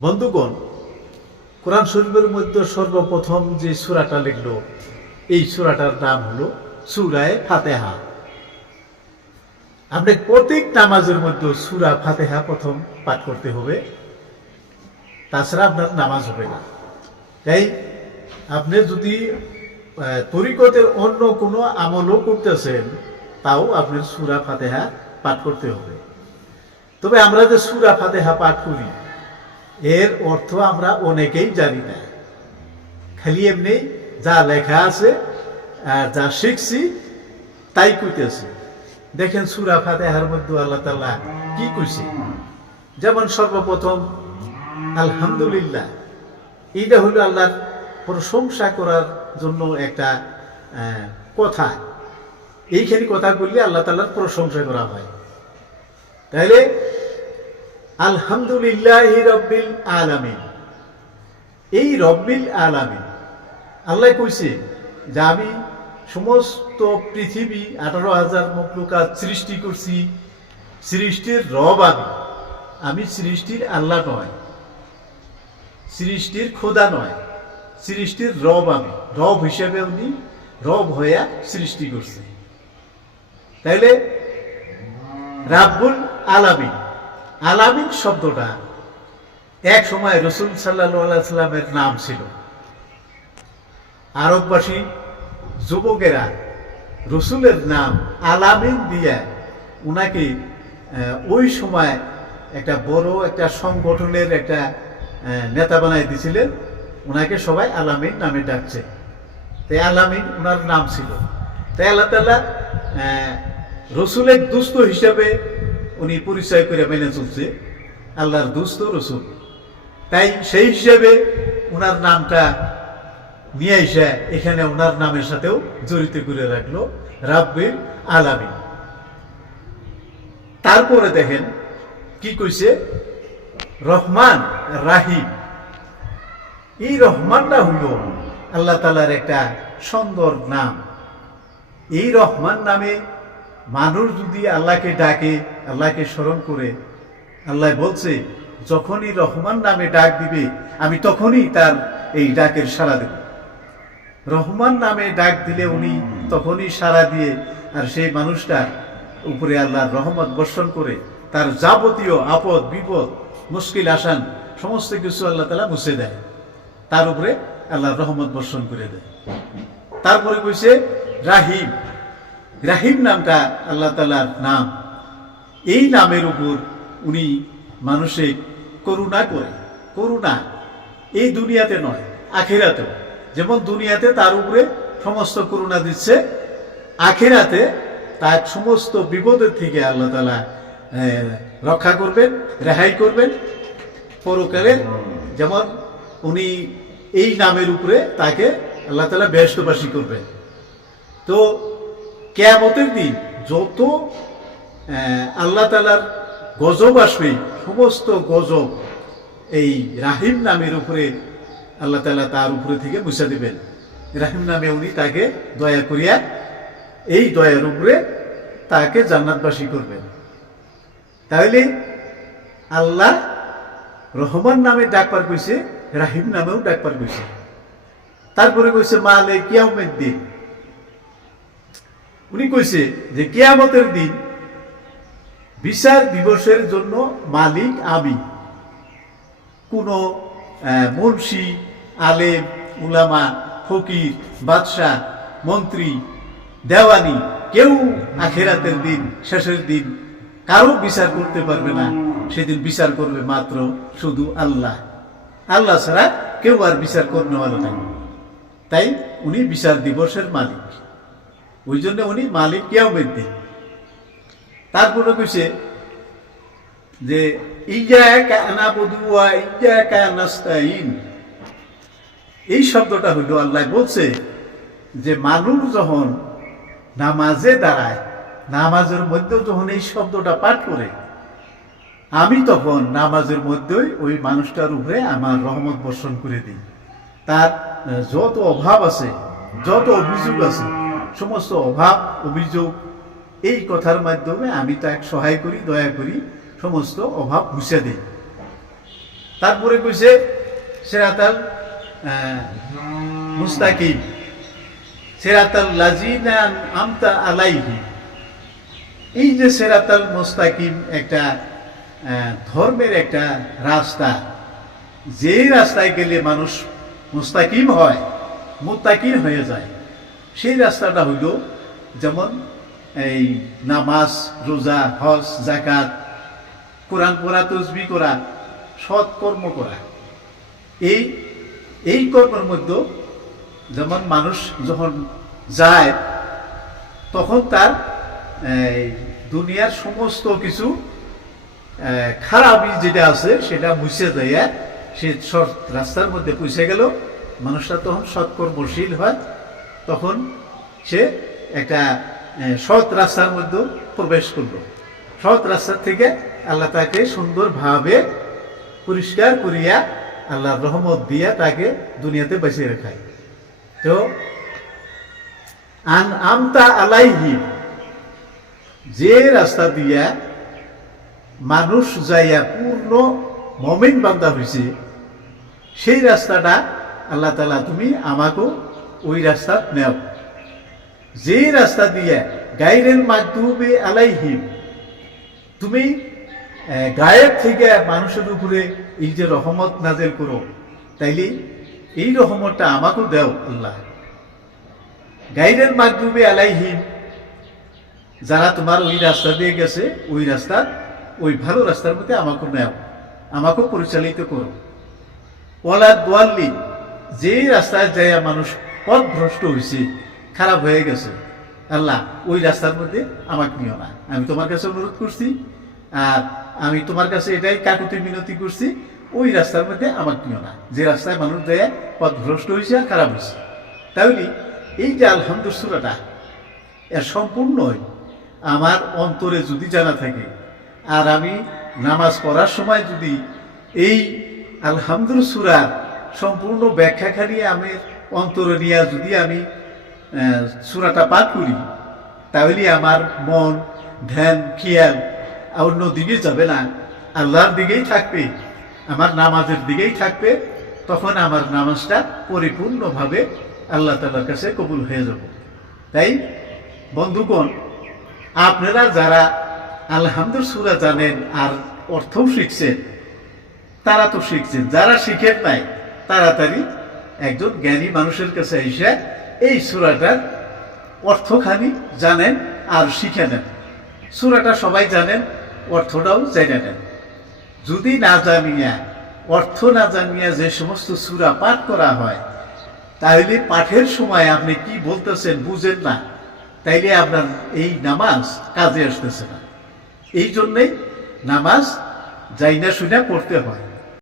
বন্ধুগণ, কোরআন শরীফের মধ্যে সর্বপ্রথম যে সূরাটা লিখল, এই সূরাটার নাম হলো সূরায়ে ফাতিহা। আপনি প্রত্যেক নামাজের মধ্যে সূরা ফাতিহা প্রথম পাঠ করতে হবে, তাছাড়া আপনার নামাজ হবে না। তাই আপনি যদি তরিকতের অন্য কোনো আমলও করতেছেন, তাও আপনার সূরা ফাতিহা পাঠ করতে হবে। তবে আমরা যে সূরা ফাতিহা পাঠ করি, এর অর্থ আমরা অনেকেই জানি না। খালি এমনি যা লেখা আছে আর যা শিখছি তাই কইতেছি। দেখেন সূরা ফাতিহার মধ্যে আল্লাহ তাআলা কি কইছে। যেমন সর্বপ্রথম আলহামদুলিল্লাহ, এইটা হলো আল্লাহর প্রশংসা করার জন্য একটা কথা। এইখানে কথা বললে আল্লাহ তাআলার প্রশংসা করা হয়। তাইলে আলহামদুলিল্লাহি রব্বিল আলামিন, এই রব্বিল আলামিন আল্লাহ কইছে যে আমি সমস্ত পৃথিবী 18,000 মখলুকাত সৃষ্টি করছি, সৃষ্টির রব আমি সৃষ্টির আল্লাহ নয়, সৃষ্টির খোদা নয়, সৃষ্টির রব আমি। রব হিসেবে উনি রব হইয়া সৃষ্টি করছে। তাইলে রাব্বুল আলামিন, আলামিন শব্দটা এক সময় রাসূল সাল্লাল্লাহু আলাইহি সাল্লামের নাম ছিল। আরববাসী যুবকেরা রসুলের নাম আলামিন দিয়া উনাকে ওই সময় একটা বড় একটা সংগঠনের একটা নেতা বানাই দিয়েছিলেন। ওনাকে সবাই আলামিন নামে ডাকছে। তাই আলামিন ওনার নাম ছিল। তাই আল্লাহ তাআলা রসুলের দুস্থ হিসাবে উনি পরিচয় করে মেনে চলছে, আল্লাহর দুস্থ রসুল। তাই সেই হিসাবে ওনার নামটা নিয়ে এসে এখানে ওনার নামের সাথেও জড়িত করে রাখলো, রাব্বিল আলামিন। তারপরে দেখেন কি কইছে, রহমান রাহিম। এই রহমানটা হলো আল্লাহ তাআলার একটা সুন্দর নাম। এই রহমান নামে মানুষ যদি আল্লাহকে ডাকে, আল্লাহকে স্মরণ করে, আল্লাহ বলছে যখনই রহমান নামে ডাক দিবে আমি তখনই তার এই ডাকের সাড়া দেব। রহমান নামে ডাক দিলে উনি তখনই সাড়া দিয়ে আর সেই মানুষটার উপরে আল্লাহর রহমত বর্ষণ করে তার যাবতীয় আপদ বিপদ মুশকিল আসান সমস্ত কিছু আল্লাহ তাআলা মুছে দেয়, তার উপরে আল্লাহর রহমত বর্ষণ করে দেয়। তারপরে কইছে রাহিম। রাহিম নামটা আল্লাহ তাআলার নাম। এই নামের উপর উনি মানুষে করুণা করে। করুণা এই দুনিয়াতে নয়, আখিরাতেও। যেমন দুনিয়াতে তার উপরে সমস্ত করুণা দিচ্ছে, আখিরাতে তার সমস্ত বিপদের থেকে আল্লাহ তাআলা রক্ষা করবেন, রেহাই করবেন। পরকালে যেমন উনি এই নামের উপরে তাকে আল্লাহ তাআলা বেহেশতবাসী করবেন। তো কিয়ামতের দিন যত আল্লাহ তাআলার গজব আসবে, সমস্ত গজব এই রাহিম নামের উপরে আল্লাহ তাআলা তার উপরে থেকে মুছে দিবেন। রাহিম নামে উনি তাকে দয়া করিয়া এই দয়ার উপরে তাকে জান্নাতবাসী করবেন। তাহলে আল্লাহ রহমান নামে ডাকবার কইছে, রাহিম নামেও ডাকবার কইছে। তারপরে কইছে মালিক ইয়াউমিদ্দিন। উনি কইছে যে কিয়ামতের দিন বিচার দিবসের জন্য মালিক আমি। কোনো মুন্সি, আলেম, উলামা, ফকির, বাদশাহ, মন্ত্রী, দেওয়ানি কেউ আখিরাতের দিন, শেষের দিন কারো বিচার করতে পারবে না। সেদিন বিচার করবে মাত্র শুধু আল্লাহ। আল্লাহ ছাড়া কেউ আর বিচার করতে ভালো নাই। তাই উনি বিচার দিবসের মালিক, ওই জন্য উনি মালিক কিয়ামতের। তারপরে কইছে যে ইয়্যাকা না'বুদু ওয়া ইয়্যাকা নাস্তাঈন। এই শব্দটা হইল আল্লাহ বলছে যে মানুষ যখন নামাজে দাঁড়ায়, নামাজের মধ্যেও যখন এই শব্দটা পাঠ করে, আমি তখন নামাজের মধ্যেই ওই মানুষটার উপরে আমার রহমত বর্ষণ করে দিই। তার যত অভাব আছে, যত অভিযোগ আছে, সমস্ত অভাব অভিযোগ এই কথার মাধ্যমে আমি তাকে সহায় করি, দয়া করি, সমস্ত অভাব মুছে দিই। তারপরে কইছে সিরাতাল মুস্তাকিম, সিরাতাল লাযিনা আন'আমতা আলাইহিম। এই যে সিরাতাল মুস্তাকিম একটা ধর্মের একটা রাস্তা, যে রাস্তায় গেলে মানুষ মুস্তাকিম হয়, মুত্তাকিন হয়ে যায়, সেই রাস্তাটা হইল যেমন এই নামাজ, রোজা, হজ, যাকাত, কোরআন পড়া, তাসবিহ করা, সৎ কর্ম করা। এই কর্মের মধ্যে যেমন মানুষ যখন যায় তখন তার দুনিয়ার সমস্ত কিছু খারাপই যেটা আছে সেটা মুছে দেয়, সে সৎ রাস্তার মধ্যে পৌঁছে গেল। মানুষটা তখন সৎকর্মশীল হয়, তখন সে একটা সৎ রাস্তার মধ্যে প্রবেশ করলো। সৎ রাস্তার থেকে আল্লাহ তাকে সুন্দরভাবে পরিষ্কার করিয়া আল্লাহর রহমত দিয়া তাকে দুনিয়াতে বাঁচিয়ে রাখায়। তো আন'আমতা আলাইহিম, যে রাস্তা দিয়া মানুষ যাইয়া পূর্ণ মুমিন বান্দা হয়েছে, সেই রাস্তাটা আল্লাহ তাআলা তুমি আমাকেও ওই রাস্তা নেও। যে রাস্তা দিয়ে গায়রিল মাগদুবি আলাইহিম, তুমি গায়েব থেকে মানুষের উপরে এই যে রহমত নাজেল করো, তাইলে এই রহমতটা আমাকেও দাও আল্লাহ। গায়রিল মাগদুবি আলাইহিম, যারা তোমার ওই রাস্তা দিয়ে গেছে, ওই রাস্তা, ওই ভালো রাস্তার মধ্যে আমাকেও নেও, আমাকেও পরিচালিত করো। ওয়ালা দাল্লিন, যে রাস্তায় যাইয়া মানুষ পথভ্রষ্ট হয়েছে, খারাপ হয়ে গেছে, আল্লাহ ওই রাস্তার মধ্যে আমাকে নিও না। আমি তোমার কাছে অনুরোধ করছি, আর আমি তোমার কাছে এটাই কাকুতি মিনতি করছি, ওই রাস্তার মধ্যে আমাকে নিও না, যে রাস্তায় মানুষ দেয় পথভ্রষ্ট হয়েছে আর খারাপ হয়েছে। তাহলে এই যে আলহামদুলিল্লাহ সূরাটা, এর সম্পূর্ণই আমার অন্তরে যদি জানা থাকে, আর আমি নামাজ পড়ার সময় যদি এই আলহামদুলিল্লাহ সূরার সম্পূর্ণ ব্যাখ্যাখানি আমি অন্তরে নিয়ে যদি আমি সূরাটা পাঠ করি, তাহলে আমার মন, ধ্যান, খেয়াল অন্য দিকে যাবে না, আল্লাহর দিকেই থাকবে, আমার নামাজের দিকেই থাকবে। তখন আমার নামাজটা পরিপূর্ণভাবে আল্লাহ তাআলার কাছে কবুল হয়ে যাব। তাই বন্ধুগণ, আপনারা যারা আলহামদুলিল্লাহ সূরা জানেন আর অর্থও শিখছেন, তারা তো শিখছেন, যারা শিখেন নাই তাড়াতাড়ি একজন জ্ঞানী মানুষের কাছে এসে এই সূরাটার অর্থখানি জানেন আর শিখে নেন। সূরাটা সবাই জানেন, অর্থটাও জেনে নেন। যদি না জানিয়া, অর্থ না জানিয়া যে সমস্ত সূরা পাঠ করা হয়, তাহলে পাঠের সময় আপনি কি বলতেছেন বুঝেন না, তাইলে আপনার এই নামাজ কাজে আসতেছে না। এই জন্যেই নামাজ যাই না শুনে পড়তে হয়।